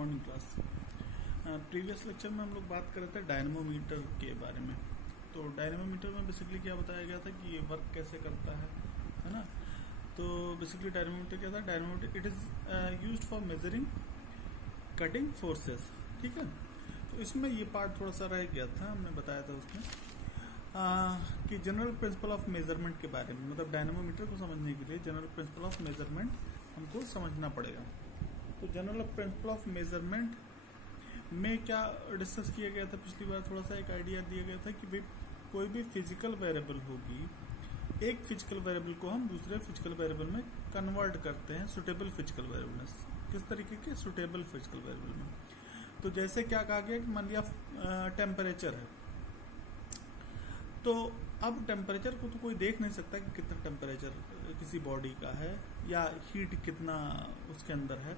Morning class. Previous lecture में हम लोग बात कर रहे थे डायनेमोमीटर के बारे में। तो डायनेमोमीटर में बेसिकली क्या बताया गया था कि ये वर्क कैसे करता है ना। तो बेसिकली डायनेमोमीटर क्या था, dynamometer it is used for measuring cutting forces. ठीक है, तो इसमें ये पार्ट थोड़ा सा रह गया था, हमने बताया था उसमें कि जनरल प्रिंसिपल ऑफ मेजरमेंट के बारे में, मतलब डायनेमोमीटर को समझने के लिए जनरल प्रिंसिपल ऑफ मेजरमेंट हमको समझना पड़ेगा। तो जनरल प्रिंसिपल ऑफ मेजरमेंट में क्या डिस्कस किया गया था पिछली बार, थोड़ा सा एक आइडिया दिया गया था कि भाई कोई भी फिजिकल वेरिएबल होगी, एक फिजिकल वेरिएबल को हम दूसरे फिजिकल वेरिएबल में कन्वर्ट करते हैं सुटेबल फिजिकल वेरिएबल में। किस तरीके के सुटेबल फिजिकल वेरिएबल में? तो जैसे क्या कहा गया कि मान लिया टेम्परेचर है, तो अब टेम्परेचर को तो कोई देख नहीं सकता कि कितना टेम्परेचर किसी बॉडी का है या हीट कितना उसके अंदर है।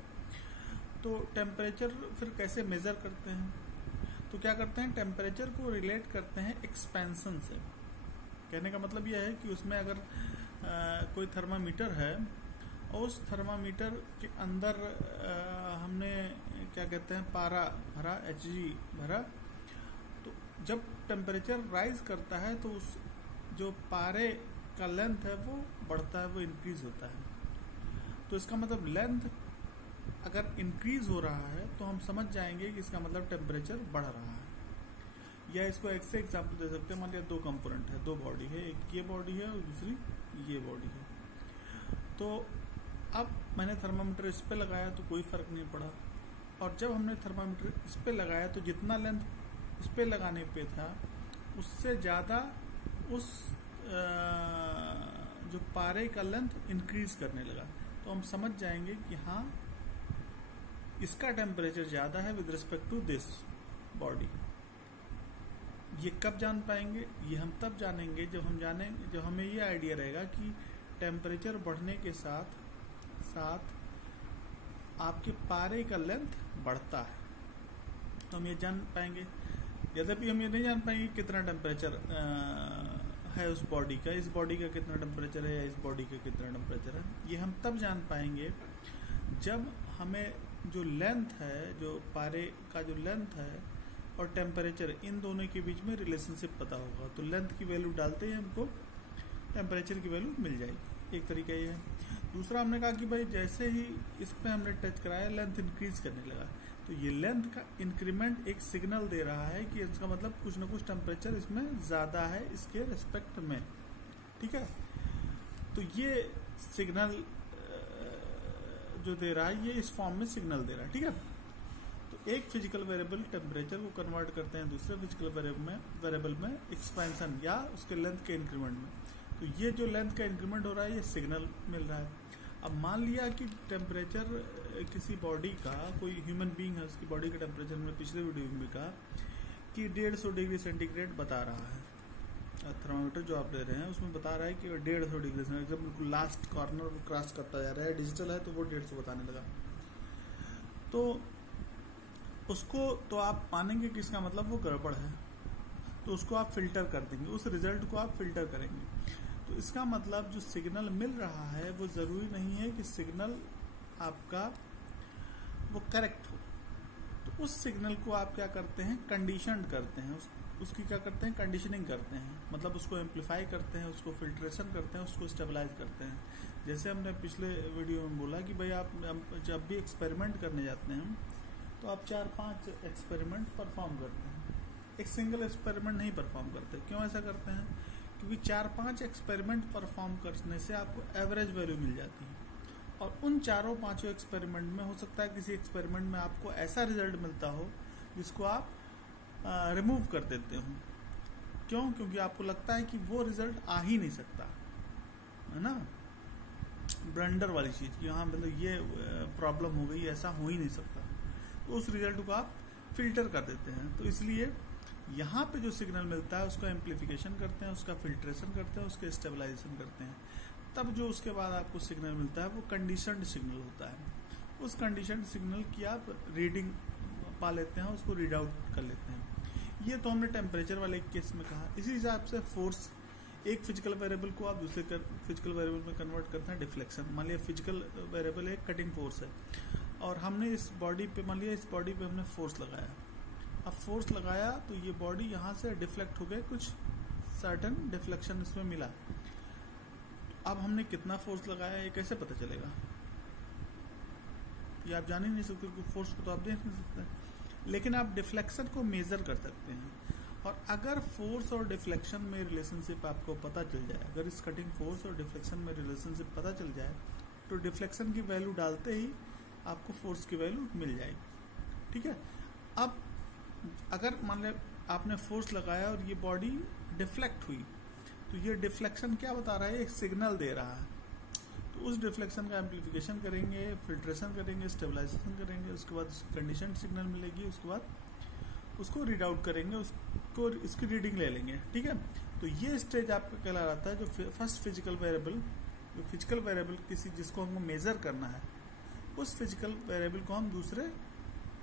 तो टेम्परेचर फिर कैसे मेजर करते हैं? तो क्या करते हैं, टेम्परेचर को रिलेट करते हैं एक्सपेंशन से। कहने का मतलब यह है कि उसमें अगर कोई थर्मामीटर है और उस थर्मामीटर के अंदर हमने क्या कहते हैं पारा भरा, Hg भरा, तो जब टेम्परेचर राइज करता है तो उस जो पारे का लेंथ है वो बढ़ता है, वो इंक्रीज होता है। तो इसका मतलब लेंथ अगर इंक्रीज हो रहा है तो हम समझ जाएंगे कि इसका मतलब टेम्परेचर बढ़ रहा है। या इसको एक से एग्जाम्पल दे सकते हैं, मान लिया दो कंपोनेंट है, दो बॉडी है, एक ये बॉडी है और दूसरी ये बॉडी है। तो अब मैंने थर्मामीटर इस पे लगाया तो कोई फर्क नहीं पड़ा, और जब हमने थर्मामीटर इस पे लगाया तो जितना लेंथ इस पे लगाने पे था उससे ज्यादा उस जो पारे का लेंथ इंक्रीज करने लगा। तो हम समझ जाएंगे कि हाँ इसका टेम्परेचर ज्यादा है with respect to this body. ये कब जान पाएंगे? ये हम तब जानेंगे जब हमें ये आइडिया रहेगा कि टेम्परेचर बढ़ने के साथ साथ आपके पारे का लेंथ बढ़ता है, तो हम ये जान पाएंगे। यद्यपि हम ये नहीं जान पाएंगे कितना टेम्परेचर है उस बॉडी का, इस बॉडी का कितना टेम्परेचर है या इस बॉडी का कितना टेम्परेचर है। ये हम तब जान पाएंगे जब हमें जो लेंथ है, जो पारे का जो लेंथ है और टेम्परेचर, इन दोनों के बीच में रिलेशनशिप पता होगा। तो लेंथ की वैल्यू डालते ही हमको टेम्परेचर की वैल्यू मिल जाएगी। एक तरीका ये है। दूसरा हमने कहा कि भाई जैसे ही इस पे हमने टच कराया लेंथ इंक्रीज करने लगा, तो ये लेंथ का इंक्रीमेंट एक सिग्नल दे रहा है कि इसका मतलब कुछ ना कुछ टेम्परेचर इसमें ज्यादा है इसके रिस्पेक्ट में। ठीक है, तो ये सिग्नल जो दे रहा है ये इस फॉर्म में सिग्नल दे रहा है। ठीक है, तो एक फिजिकल वेरिएबल टेम्परेचर को कन्वर्ट करते हैं दूसरे फिजिकल वेरिएबल में एक्सपेंशन या उसके लेंथ के इंक्रीमेंट में। तो ये जो लेंथ का इंक्रीमेंट हो रहा है ये सिग्नल मिल रहा है। अब मान लिया कि टेम्परेचर किसी बॉडी का, कोई ह्यूमन बीइंग है, उसकी बॉडी का टेम्परेचर में पिछले वीडियो में भी कहा कि 150 डिग्री सेंटीग्रेड बता रहा है। थर्मामीटर जो आप ले रहे हैं उसमें बता रहा है कि 150 डिग्री सेंटीग्रेड, बिल्कुल लास्ट कॉर्नर क्रॉस करता जा रहा है। डिजिटल है तो वो 150 बताने लगा। तो उसको तो आप मानेंगे कि इसका मतलब वो गड़बड़ है, तो उसको आप फिल्टर कर देंगे, उस रिजल्ट को आप फिल्टर करेंगे। तो इसका मतलब जो सिग्नल मिल रहा है वो जरूरी नहीं है कि सिग्नल आपका वो करेक्ट हो। तो उस सिग्नल को आप क्या करते हैं, कंडीशन करते हैं, उसकी क्या करते हैं, कंडीशनिंग करते हैं। मतलब उसको एम्पलीफाई करते हैं, उसको फिल्ट्रेशन करते हैं, उसको स्टेबलाइज करते हैं। जैसे हमने पिछले वीडियो में बोला कि भाई आप जब भी एक्सपेरिमेंट करने जाते हैं तो आप 4-5 एक्सपेरिमेंट परफॉर्म करते हैं, एक सिंगल एक्सपेरिमेंट नहीं परफॉर्म करते। क्यों ऐसा करते हैं? क्योंकि 4-5 एक्सपेरिमेंट परफॉर्म करने से आपको एवरेज वैल्यू मिल जाती है, और उन 4-5 एक्सपेरिमेंट में हो सकता है किसी एक्सपेरिमेंट में आपको ऐसा रिजल्ट मिलता हो जिसको आप रिमूव कर देते हो। क्यों? क्योंकि आपको लगता है कि वो रिजल्ट आ ही नहीं सकता, है ना, ब्लंडर वाली चीज कि हाँ मतलब ये प्रॉब्लम हो गई, ऐसा हो ही नहीं सकता। तो उस रिजल्ट को आप फिल्टर कर देते हैं। तो इसलिए यहाँ पे जो सिग्नल मिलता है उसको एम्पलीफिकेशन करते हैं, उसका फिल्ट्रेशन करते हैं, उसके स्टेबलाइजेशन करते हैं। तब जो उसके बाद आपको सिग्नल मिलता है वो कंडीशनड सिग्नल होता है। उस कंडीशनड सिग्नल की आप रीडिंग पा लेते हैं, उसको रीड आउट कर लेते हैं। ये तो हमने टेम्परेचर वाले केस में कहा। इसी हिसाब से फोर्स, एक फिजिकल वेरिएबल को आप दूसरे फिजिकल वेरिएबल में कन्वर्ट करते हैं डिफ्लेक्शन। मान लिया फिजिकल वेरिएबल एक कटिंग फोर्स है और हमने इस बॉडी पे, मान लिया इस बॉडी पे हमने फोर्स लगाया, अब फोर्स लगाया तो ये बॉडी यहाँ से डिफ्लेक्ट हो गई, कुछ सर्टन डिफ्लेक्शन इसमें मिला। अब हमने कितना फोर्स लगाया ये कैसे पता चलेगा? ये आप जान ही नहीं सकते, फोर्स को तो आप देख नहीं सकते, लेकिन आप डिफ्लेक्शन को मेजर कर सकते हैं। और अगर फोर्स और डिफ्लेक्शन में रिलेशनशिप आपको पता चल जाए, अगर इस कटिंग फोर्स और डिफ्लेक्शन में रिलेशनशिप पता चल जाए, तो डिफ्लेक्शन की वैल्यू डालते ही आपको फोर्स की वैल्यू मिल जाएगी। ठीक है, अब अगर मान लें आपने फोर्स लगाया और ये बॉडी डिफ्लेक्ट हुई, तो ये डिफ्लेक्शन क्या बता रहा है? एक सिग्नल दे रहा है। तो उस डिफ्लेक्शन का एम्पलीफिकेशन करेंगे, फिल्ट्रेशन करेंगे, स्टेबलाइजेशन करेंगे, उसके बाद कंडीशन सिग्नल मिलेगी, उसके बाद उसको रीड आउट करेंगे, उसको इसकी रीडिंग ले लेंगे। ठीक है, तो ये स्टेज आपका कहलाता है जो फर्स्ट फिजिकल वेरिएबल, जो फिजिकल वेरिएबल किसी जिसको हमको मेजर करना है, उस फिजिकल वेरिएबल को हम दूसरे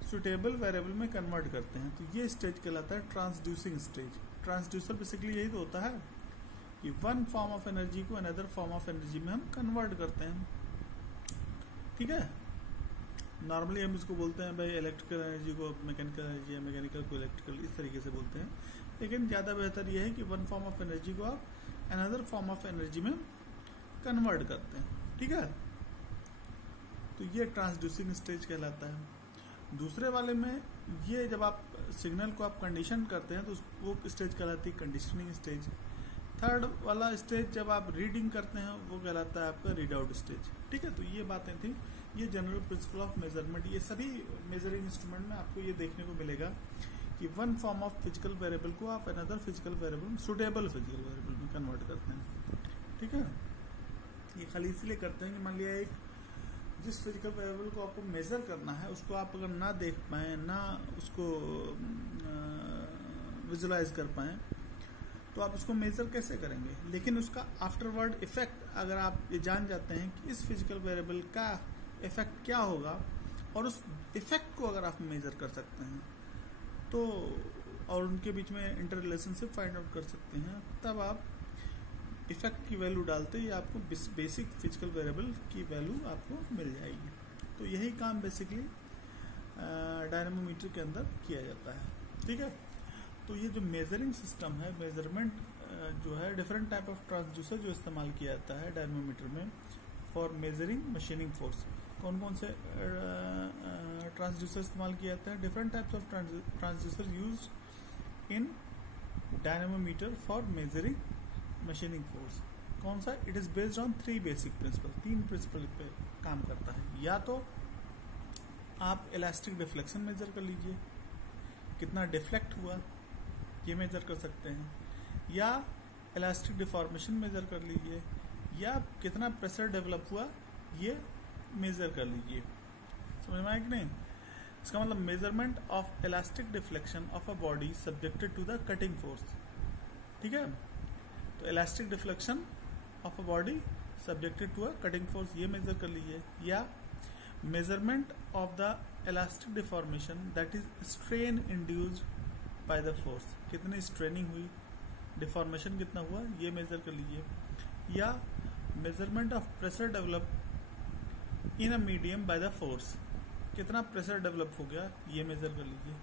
सुटेबल वेरिएबल में कन्वर्ट करते हैं। तो ये स्टेज कहलाता है ट्रांसड्यूसिंग स्टेज। ट्रांसड्यूसर बेसिकली यही तो होता है कि वन फॉर्म ऑफ एनर्जी को अनदर फॉर्म ऑफ एनर्जी में हम कन्वर्ट करते हैं। ठीक है, नॉर्मली हम इसको बोलते हैं भाई इलेक्ट्रिकल एनर्जी को मैकेनिकल एनर्जी है, मैकेनिकल को इलेक्ट्रिकल, इस तरीके से बोलते हैं। लेकिन ज़्यादा बेहतर यह है कि वन फॉर्म ऑफ एनर्जी को आप अनदर फॉर्म ऑफ एनर्जी में कन्वर्ट करते हैं। ठीक है, तो ये ट्रांसड्यूसिंग स्टेज कहलाता है। दूसरे वाले में ये जब आप सिग्नल को आप कंडीशन करते हैं तो वो स्टेज कहलाती है कंडीशनिंग स्टेज। थर्ड वाला स्टेज जब आप रीडिंग करते हैं वो कहलाता है आपका रीड आउट स्टेज। ठीक है, तो ये बातें थी, ये जनरल प्रिंसिपल ऑफ मेजरमेंट। ये सभी मेजरिंग इंस्ट्रूमेंट में आपको ये देखने को मिलेगा कि one form of physical variable को आप another physical variable, suitable physical variable में कन्वर्ट करते हैं। ठीक है, ये खाली इसलिए करते हैं कि मान लिया एक जिस फिजिकल वेरिएबल को आपको मेजर करना है उसको आप अगर ना देख पाएँ, ना उसको विजुलाइज कर पाएँ, तो आप उसको मेजर कैसे करेंगे? लेकिन उसका आफ्टरवर्ड इफेक्ट अगर आप ये जान जाते हैं कि इस फिजिकल वेरिएबल का इफेक्ट क्या होगा, और उस इफेक्ट को अगर आप मेजर कर सकते हैं तो, और उनके बीच में इंटर रिलेशनशिप फाइंड आउट कर सकते हैं, तब आप इफेक्ट की वैल्यू डालते ही आपको बेसिक फिजिकल वेरिएबल की वैल्यू आपको मिल जाएगी। तो यही काम बेसिकली डायनामोमीटर के अंदर किया जाता है। ठीक है, तो ये जो मेजरिंग सिस्टम है, मेजरमेंट जो है, डिफरेंट टाइप ऑफ ट्रांसड्यूसर जो इस्तेमाल किया जाता है डायनामोमीटर में फॉर मेजरिंग मशीनिंग फोर्स। कौन कौन से ट्रांसड्यूसर इस्तेमाल किया जाता है? Different types of transducer used in dynamometer for measuring machining force. कौन सा? It is based on 3 basic principle. 3 principle पे काम करता है। या तो आप इलास्टिक डिफ्लेक्शन मेजर कर लीजिए, कितना डिफ्लेक्ट हुआ ये मेजर कर सकते हैं, या इलास्टिक डिफॉर्मेशन मेजर कर लीजिए, या कितना प्रेशर डेवलप हुआ ये मेजर कर लीजिए। समझ में आया कि नहीं? इसका मतलब measurement of elastic deflection of a body subjected to the cutting force. ठीक है, तो elastic deflection of a body subjected to a cutting force ये मेजर कर लीजिए, या measurement of the elastic deformation that is strain induced by the force, कितनी straining हुई, deformation कितना हुआ ये मेजर कर लीजिए, या measurement of pressure develop in a medium by the force, कितना प्रेशर डेवलप हो गया ये मेजर कर लीजिए।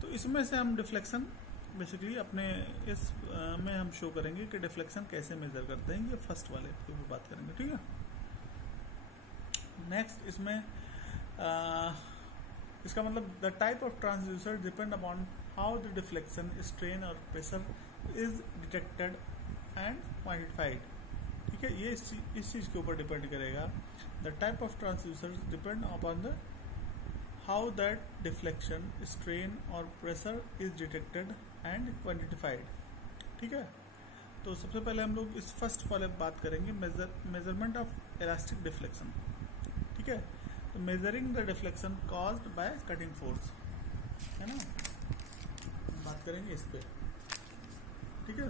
तो इसमें से हम डिफ्लेक्शन बेसिकली अपने इस में हम शो करेंगे कि डिफ्लेक्शन कैसे मेजर करते हैं। ये फर्स्ट वाले पे भी बात करेंगे। ठीक है, नेक्स्ट इसमें इसका मतलब the type of transducer depend upon how the deflection, strain और pressure is detected and quantified. ठीक है, ये इस चीज के ऊपर डिपेंड करेगा। The type of transducer depend upon the how that deflection, strain और pressure is detected and quantified. ठीक है, तो सबसे पहले हम लोग इस फर्स्ट वाले बात करेंगे, मेजरमेंट ऑफ इलास्टिक डिफ्लेक्शन। ठीक है, तो measuring the deflection caused by cutting force, है ना, बात करेंगे इस पे। ठीक है,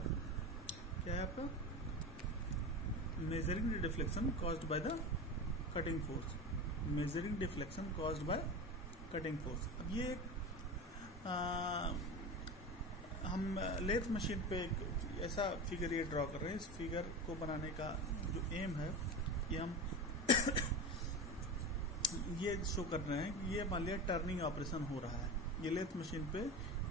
क्या है आपका? Measuring the deflection caused by the cutting force. Measuring deflection caused by cutting force. अब ये हम लेथ मशीन पे एक ऐसा फिगर ये ड्रॉ कर रहे हैं। इस फिगर को बनाने का जो एम है, ये हम ये शो कर रहे हैं कि ये मान लिया टर्निंग ऑपरेशन हो रहा है, ये लेथ मशीन पे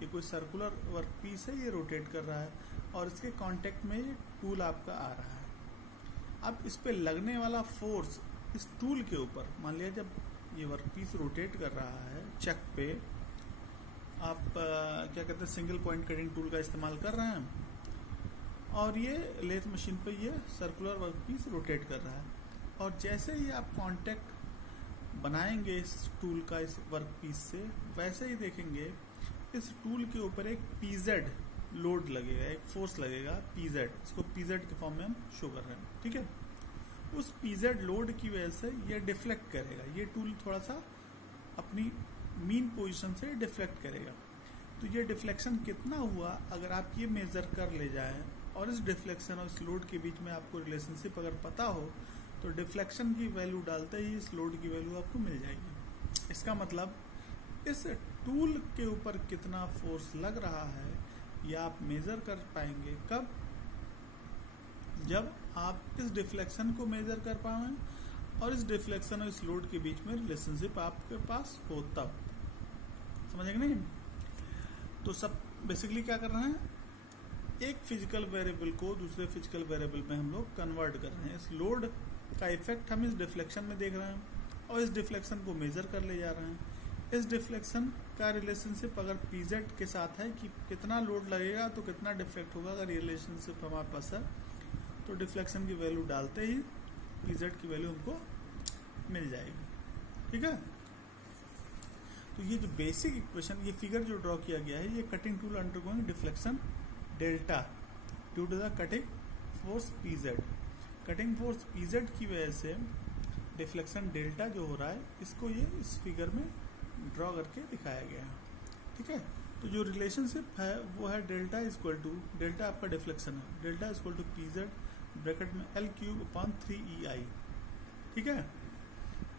ये कोई सर्कुलर वर्क पीस है, ये रोटेट कर रहा है और इसके कांटेक्ट में ये टूल आपका आ रहा है। अब इस पे लगने वाला फोर्स इस टूल के ऊपर, मान लिया जब ये वर्क पीस रोटेट कर रहा है चक पे, आप क्या कहते हैं सिंगल पॉइंट कटिंग टूल का इस्तेमाल कर रहे हैं और ये लेथ मशीन पे ये सर्कुलर वर्क पीस रोटेट कर रहा है, और जैसे ही आप कांटेक्ट बनाएंगे इस टूल का इस वर्क पीस से, वैसे ही देखेंगे इस टूल के ऊपर एक पीजेड लोड लगेगा, एक फोर्स लगेगा पीजेड, इसको पीजेड के फॉर्म में हम शो कर रहे हैं, ठीक है। उस पीजेड लोड की वजह से ये डिफ्लेक्ट करेगा, ये टूल थोड़ा सा अपनी मीन पोजीशन से डिफ्लेक्ट करेगा। तो ये डिफ्लेक्शन कितना हुआ अगर आप ये मेजर कर ले जाएं और इस डिफ्लेक्शन और इस लोड के बीच में आपको रिलेशनशिप अगर पता हो तो डिफ्लेक्शन की वैल्यू डालते ही इस लोड की वैल्यू आपको मिल जाएगी। इसका मतलब इस टूल के ऊपर कितना फोर्स लग रहा है ये आप मेजर कर पाएंगे कब, जब आप इस डिफ्लेक्शन को मेजर कर पाएं और इस डिफ्लेक्शन और इस लोड के बीच में रिलेशनशिप आपके पास हो तब। समझेंगे नहीं? तो सब बेसिकली क्या कर रहे हैं, एक फिजिकल वेरिएबल को दूसरे फिजिकल वेरिएबल में हम लोग कन्वर्ट कर रहे हैं। इस लोड का इफेक्ट हम इस डिफ्लेक्शन में देख रहे हैं और इस डिफ्लेक्शन को मेजर कर ले जा रहे हैं। इस डिफ्लेक्शन का रिलेशनशिप अगर पीजेड के साथ है कि कितना लोड लगेगा तो कितना डिफ्लेक्ट होगा, अगर रिलेशनशिप हमारे पास है तो डिफ्लेक्शन की वैल्यू डालते ही पीजेड की वैल्यू हमको मिल जाएगी, ठीक है। तो ये जो बेसिक इक्वेशन, ये फिगर जो ड्रॉ किया गया है, ये cutting tool undergoing deflection delta due to the cutting force PZ. Cutting force PZ की वजह से डिफ्लेक्शन डेल्टा जो हो रहा है, इसको ये इस फिगर में ड्रॉ करके दिखाया गया है, ठीक है। तो जो रिलेशनशिप है वो है डेल्टा इक्वल टू, डेल्टा आपका डिफ्लेक्शन है, delta equal to PZ bracket में L3/3EI, ठीक है।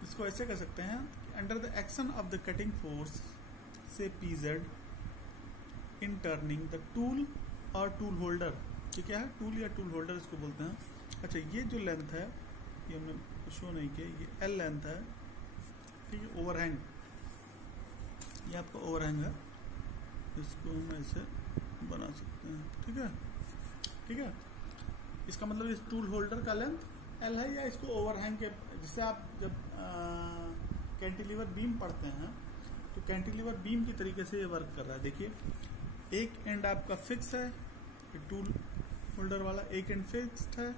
इसको ऐसे कर सकते हैं, under the action of the cutting force से PZ in turning the tool और टूल होल्डर, ये क्या है, टूल या टूल होल्डर इसको बोलते हैं। अच्छा, ये जो लेंथ है ये हमने शो नहीं किया, ये L लेंथ है, ठीक है। ओवरहैंग, ये आपका ओवरहैंग है, इसको हम ऐसे बना सकते हैं, ठीक है, ठीक है। इसका मतलब इस टूल होल्डर का लेंथ L है, या इसको ओवरहैंग के, जिससे आप जब कैंटिलीवर बीम पढ़ते हैं तो कैंटिलीवर बीम की तरीके से ये वर्क कर रहा है। देखिए, एक एंड आपका फिक्स है टूल होल्डर वाला, एक एंड फिक्स्ड है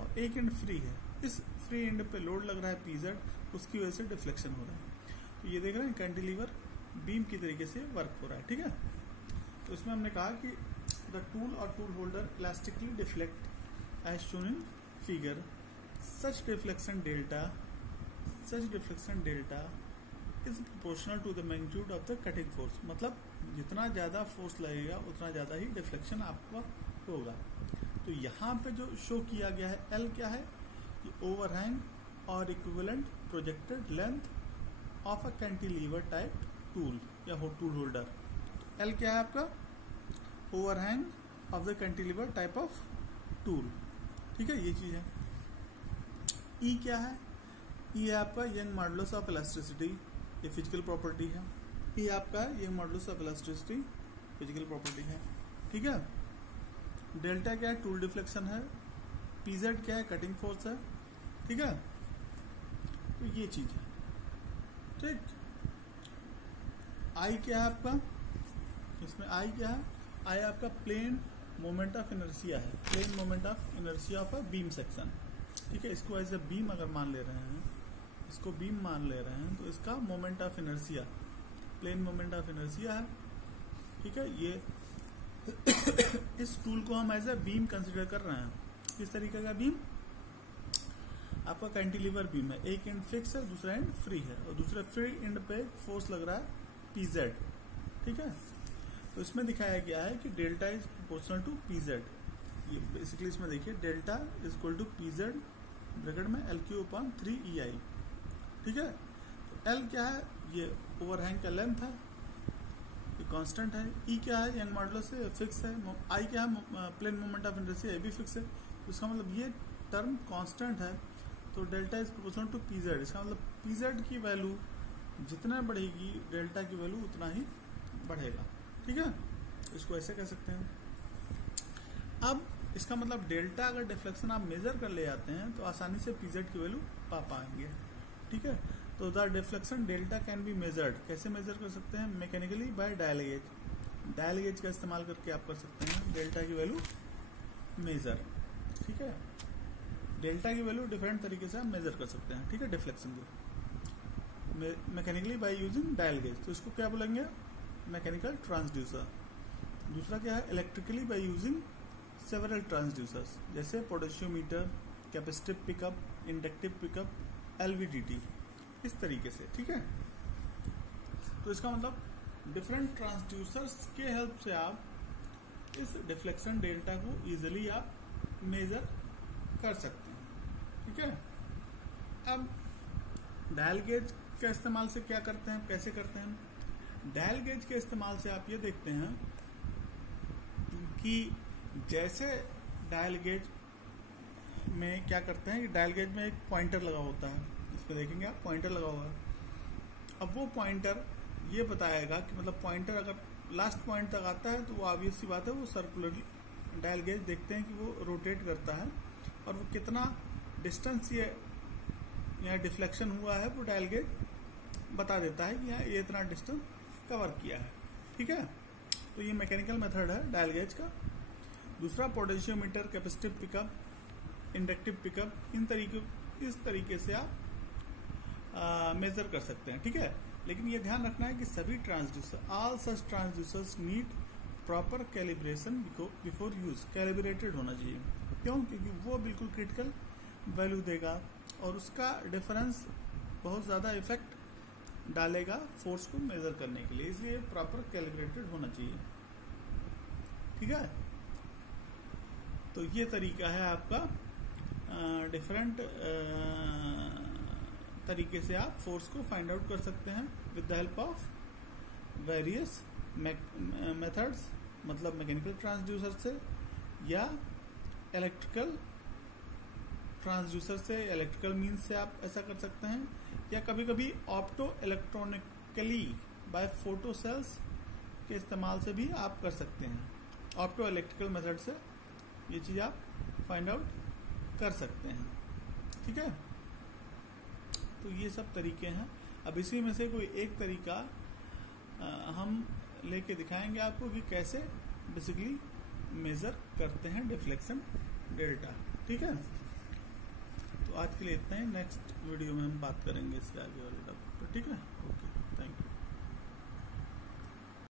और एक एंड फ्री है। इस फ्री एंड पे लोड लग रहा है पीजेड, उसकी वजह से डिफ्लेक्शन हो रहा है। तो ये देख रहे हैं कैंटिलीवर बीम की तरीके से वर्क हो रहा है, ठीक है। तो इसमें हमने कहा कि द टूल और tool holder elastically deflect as shown in figure, such deflection delta is proportional to the magnitude of the cutting force. मतलब जितना ज़्यादा फोर्स लगेगा उतना ज़्यादा ही डिफ्लेक्शन आपका होगा। तो यहाँ पे जो शो किया गया है L क्या है, ये ओवरहैंग और equivalent projected length of a cantilever type tool या टूल होल्डर। L क्या है आपका, overhang of the cantilever type of tool, ठीक है, ये चीज़ है। E क्या है, E है आपका यंग मॉडुलस ऑफ इलास्टिसिटी, ये फिजिकल प्रॉपर्टी है। E आपका है young modulus of elasticity, physical property है, ठीक है। डेल्टा क्या है, टूल डिफ्लेक्शन है। पीजेड क्या है, कटिंग फोर्स है, ठीक है। तो ये चीज है, ठीक। आई क्या है आपका, इसमें आई क्या है, आई आपका प्लेन मोमेंट ऑफ इनर्शिया है, plane moment of inertia of a beam section, ठीक है। इसको एज ए बीम अगर मान ले रहे हैं, इसको बीम मान ले रहे हैं तो इसका moment of inertia, plane moment of inertia है, ठीक है। ये इस टूल को हम एज ए बीम कंसिडर कर रहे हैं। किस तरीके का बीम, आपका कैंटिलीवर बीम है, एक एंड फिक्स है, दूसरा एंड फ्री है, और दूसरे फ्री एंड पे फोर्स लग रहा है पीजेड, ठीक है। तो इसमें दिखाया गया है कि delta is proportional to PZ. ये बेसिकली इसमें देखिए, delta is equal to PZ bracket में L3/3EI, ठीक है। तो L क्या है, ये ओवरहैंग का लेंथ है, ये कांस्टेंट है। E क्या है, यंग मॉडुलस से फिक्स है। I क्या है, प्लेन मोमेंट ऑफ इनर्शिया, ये भी फिक्स है। इसका मतलब ये टर्म कांस्टेंट है, तो delta is proportional to PZ. इसका मतलब पीजेड की वैल्यू जितना बढ़ेगी डेल्टा की वैल्यू उतना ही बढ़ेगा। ठीक है, इसको ऐसे कह सकते हैं। अब इसका मतलब डेल्टा अगर डिफ्लेक्शन आप मेजर कर ले जाते हैं तो आसानी से पीजेड की वैल्यू पा पाएंगे। ठीक है, तो the deflection delta can be measured. कैसे मेजर कर सकते हैं? Mechanically by dial gauge. Dial gauge का इस्तेमाल करके आप कर सकते हैं डेल्टा की वैल्यू मेजर। ठीक है, डेल्टा की वैल्यू डिफरेंट तरीके से आप मेजर कर सकते हैं। ठीक है, डिफ्लेक्शन को mechanically by using dial gauge. तो इसको क्या बोलेंगे? Mechanical transducer. दूसरा क्या है? Electrically by using several transducers, जैसे potentiometer, capacitive pickup, inductive pickup, LVDT, इस तरीके से। ठीक है, तो इसका मतलब डिफरेंट ट्रांसड्यूसर्स के हेल्प से आप इस डिफ्लेक्शन डेल्टा को इजीली आप मेजर कर सकते हैं। ठीक है, अब डायल गेज के इस्तेमाल से क्या करते हैं, कैसे करते हैं? डायल गेज के इस्तेमाल से आप ये देखते हैं कि जैसे डायल गेज में क्या करते हैं कि डायल गेज में एक पॉइंटर लगा होता है, इस पे देखेंगे आप पॉइंटर लगा हुआ है। अब वो पॉइंटर ये बताएगा कि मतलब पॉइंटर अगर लास्ट पॉइंट तक आता है तो वो ऑब्वियस सी बात है वो सर्कुलरली डायल गेज देखते हैं कि वो रोटेट करता है और वो कितना डिस्टेंस या डिफ्लेक्शन हुआ है वो डायल गेज बता देता है कि यहाँ ये इतना डिस्टेंस कवर किया है। ठीक है, तो ये मैकेनिकल मेथड है डायल गेज का। दूसरा potentiometer, capacitive pickup, inductive pickup, इस तरीके से आप मेजर कर सकते हैं। ठीक है, लेकिन ये ध्यान रखना है कि सभी transducer, all such transducers need proper calibration before use. Calibrated होना चाहिए। क्यों? क्योंकि वो बिल्कुल क्रिटिकल वैल्यू देगा और उसका डिफरेंस बहुत ज़्यादा इफेक्ट डालेगा फोर्स को मेजर करने के लिए, इसलिए प्रॉपर कैलिब्रेटेड होना चाहिए। ठीक है, तो ये तरीका है आपका डिफरेंट तरीके से आप फोर्स को फाइंड आउट कर सकते हैं with the help of various methods, मतलब मैकेनिकल ट्रांसड्यूसर से या इलेक्ट्रिकल ट्रांसड्यूसर से, इलेक्ट्रिकल मींस से आप ऐसा कर सकते हैं, या कभी कभी opto electronically by photo cells के इस्तेमाल से भी आप कर सकते हैं। ऑप्टो इलेक्ट्रिकल मेथड से ये चीज़ आप फाइंड आउट कर सकते हैं। ठीक है, तो ये सब तरीके हैं। अब इसी में से कोई एक तरीका हम लेके दिखाएंगे आपको कि कैसे बेसिकली मेजर करते हैं डिफ्लेक्शन डेल्टा। ठीक है, तो आज के लिए इतना ही। नेक्स्ट वीडियो में हम बात करेंगे इसके आगे वाले टॉपिक पर। ठीक है, ओके।